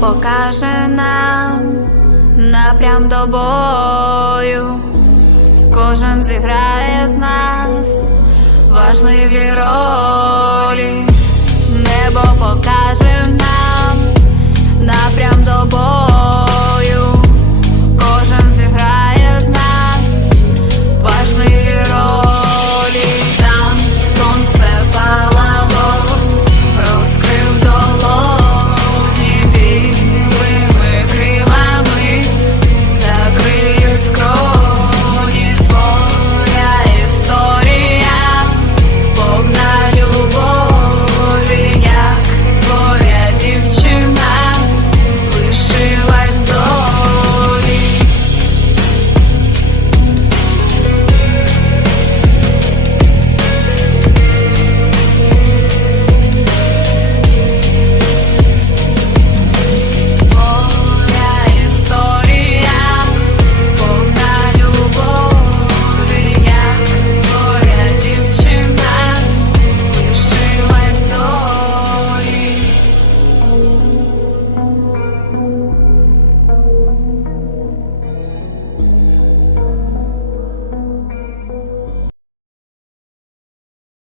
покаже нам напрям до бою, кожен зіграє з нас важливі ролі, небо покаже нам напрям до бою.